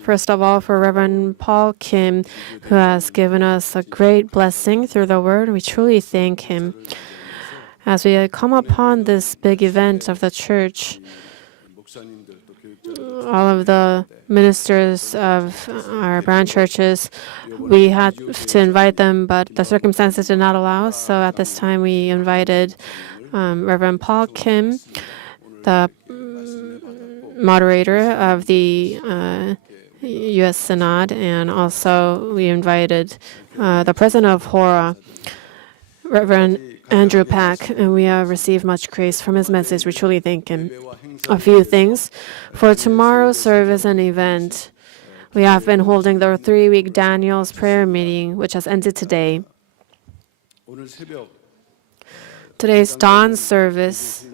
First of all, for Reverend Paul Kim, who has given us a great blessing through the Word, we truly thank him. As we come upon this big event of the church, all of the ministers of our branch churches, we had to invite them, but the circumstances did not allow. So at this time, we invited Reverend Paul Kim, the moderator of the U.S. Synod, and also we invited the president of HORA, Reverend Andrew Pack, and we have received much grace from his message. We truly thank him. A few things. For tomorrow's service and event, we have been holding the 3-week Daniel's prayer meeting, which has ended today. Today's dawn service,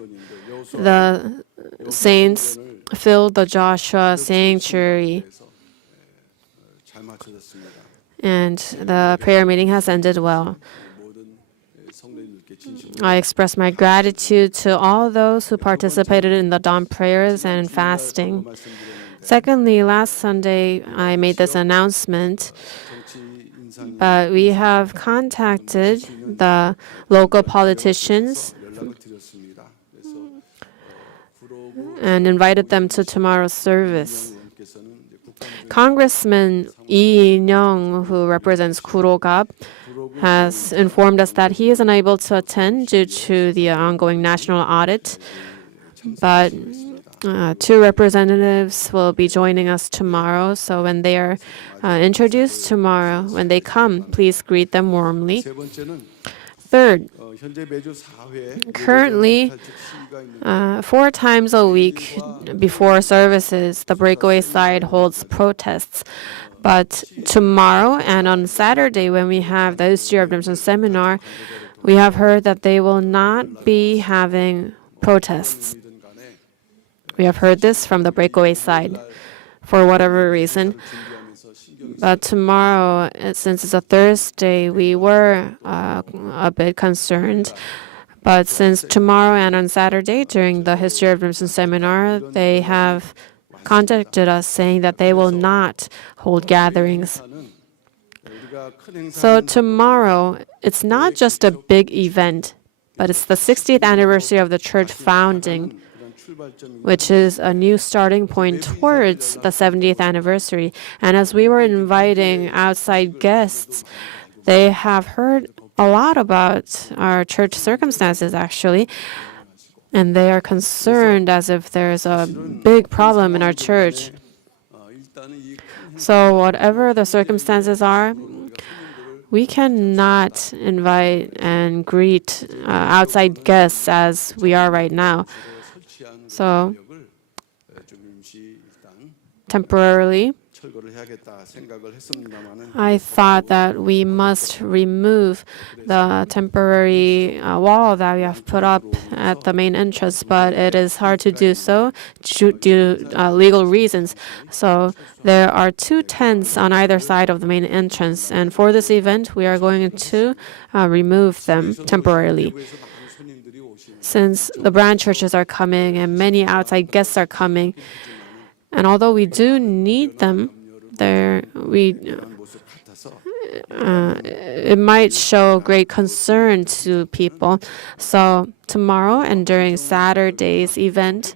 the saints filled the Joshua sanctuary, and the prayer meeting has ended well. I express my gratitude to all those who participated in the dawn prayers and fasting. Secondly, last Sunday I made this announcement, but we have contacted the local politicians and invited them to tomorrow's service. Congressman Lee In-young, who represents Kurogap, has informed us that he is unable to attend due to the ongoing national audit, but 2 representatives will be joining us tomorrow. So when they are introduced tomorrow, when they come, please greet them warmly. Third, currently, 4 times a week before services, the breakaway side holds protests. But tomorrow and on Saturday, when we have the History of Redemption seminar, we have heard that they will not be having protests. We have heard this from the breakaway side for whatever reason. But tomorrow, since it's a Thursday, we were a bit concerned. But since tomorrow and on Saturday, during the History of Redemption seminar, they have contacted us saying that they will not hold gatherings. So tomorrow, it's not just a big event, but it's the 60th anniversary of the church founding, which is a new starting point towards the 70th anniversary. And as we were inviting outside guests, they have heard a lot about our church circumstances, actually. And they are concerned as if there's a big problem in our church. So whatever the circumstances are, we cannot invite and greet outside guests as we are right now. So temporarily, I thought that we must remove the temporary wall that we have put up at the main entrance, but it is hard to do so due to legal reasons. So there are 2 tents on either side of the main entrance, and for this event, we are going to remove them temporarily. Since the branch churches are coming and many outside guests are coming, and although we do need them, it might show great concern to people. So tomorrow and during Saturday's event,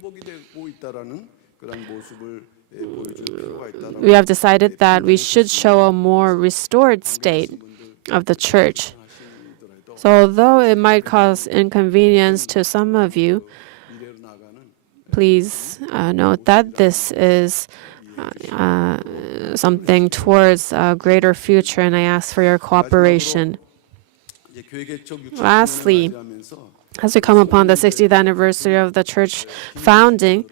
we have decided that we should show a more restored state of the church. So although it might cause inconvenience to some of you, please note that this is something towards a greater future, and I ask for your cooperation. Lastly, as we come upon the 60th anniversary of the church founding,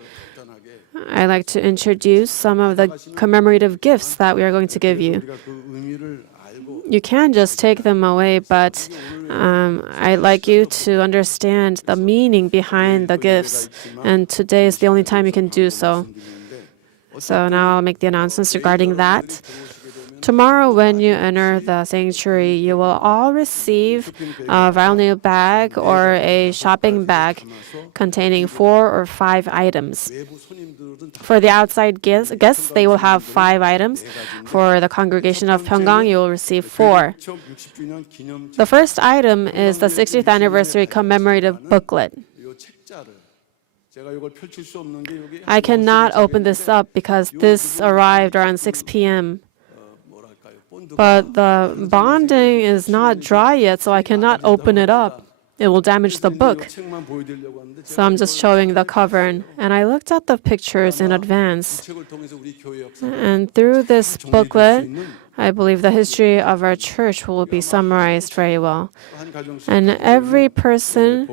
I'd like to introduce some of the commemorative gifts that we are going to give you. You can just take them away, but I'd like you to understand the meaning behind the gifts, and today is the only time you can do so. So now I'll make the announcements regarding that. Tomorrow, when you enter the sanctuary, you will all receive a vinyl bag or a shopping bag containing 4 or 5 items. For the outside guests, they will have 5 items. For the congregation of Pyungkang, you will receive 4. The first item is the 60th anniversary commemorative booklet. I cannot open this up because this arrived around 6 p.m. But the bonding is not dry yet, so I cannot open it up. It will damage the book. So I'm just showing the cover. And I looked at the pictures in advance. And through this booklet, I believe the history of our church will be summarized very well. And every person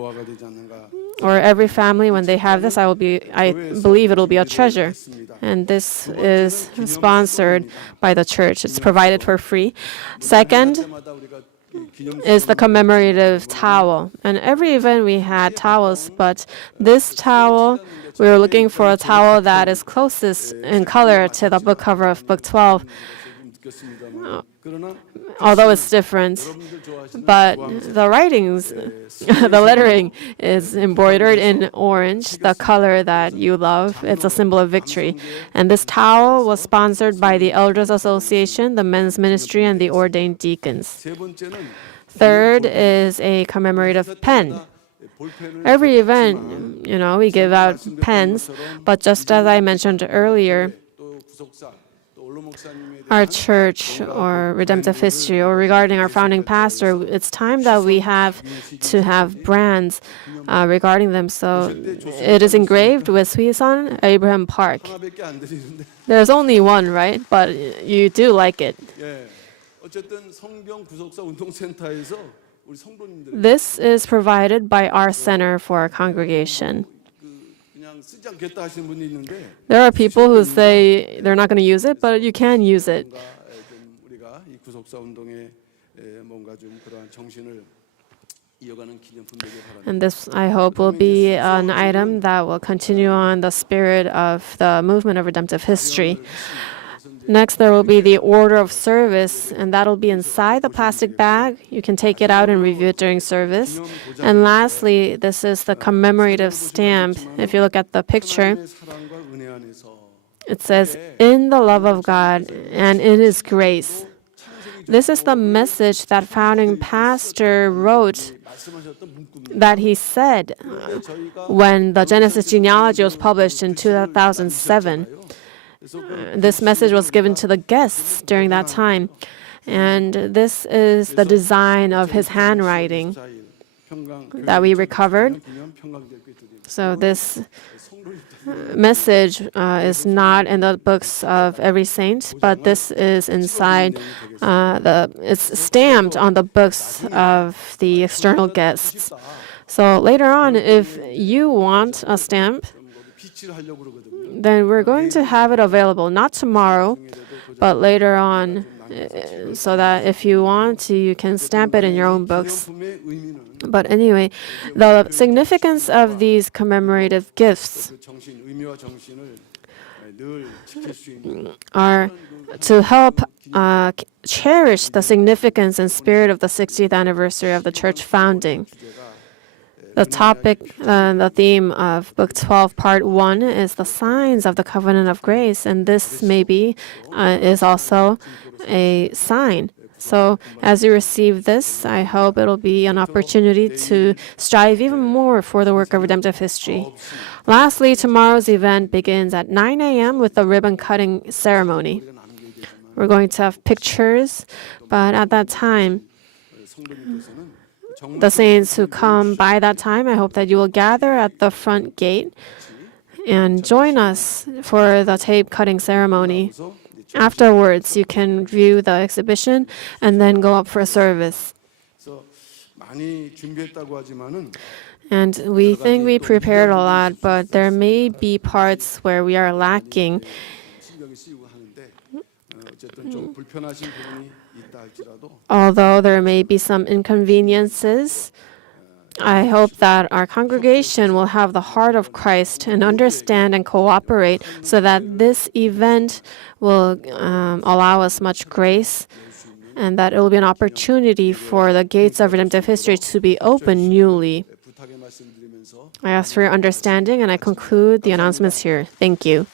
or every family, when they have this, I believe it will be a treasure. And this is sponsored by the church. It's provided for free. Second is the commemorative towel. And every event we had towels, but this towel, we were looking for a towel that is closest in color to the book cover of book 12. Although it's different, but the writings, the lettering is embroidered in orange, the color that you love. It's a symbol of victory. And this towel was sponsored by the Elders Association, the Men's Ministry, and the ordained deacons. Third is a commemorative pen. Every event, we give out pens, but just as I mentioned earlier, our church or redemptive history or regarding our founding pastor, it's time that we have to have brands regarding them. So it is engraved with Suisun Abraham Park. There's only one, right? But you do like it. This is provided by our center for our congregation. There are people who say they're not going to use it, but you can use it. And this, I hope, will be an item that will continue on the spirit of the movement of redemptive history. Next, there will be the order of service, and that'll be inside the plastic bag. You can take it out and review it during service. And lastly, this is the commemorative stamp. If you look at the picture, it says, "In the love of God and in His grace." This is the message that founding pastor wrote, that he said when the Genesis genealogy was published in 2007. This message was given to the guests during that time. And this is the design of his handwriting that we recovered. So this message is not in the books of every saint, but this is inside it's stamped on the books of the external guests. So later on, if you want a stamp, then we're going to have it available, not tomorrow, but later on, so that if you want to, you can stamp it in your own books. But anyway, the significance of these commemorative gifts are to help cherish the significance and spirit of the 60th anniversary of the church founding. The topic, the theme of Book 12, Part 1 is the signs of the covenant of grace, and this maybe is also a sign. So as you receive this, I hope it'll be an opportunity to strive even more for the work of redemptive history. Lastly, tomorrow's event begins at 9 a.m. with the ribbon cutting ceremony. We're going to have pictures, but at that time, the saints who come by that time, I hope that you will gather at the front gate and join us for the tape cutting ceremony. Afterwards, you can view the exhibition and then go up for a service. And we think we prepared a lot, but there may be parts where we are lacking. Although there may be some inconveniences, I hope that our congregation will have the heart of Christ and understand and cooperate so that this event will allow us much grace and that it will be an opportunity for the gates of redemptive history to be opened newly. I ask for your understanding and I conclude the announcements here. Thank you.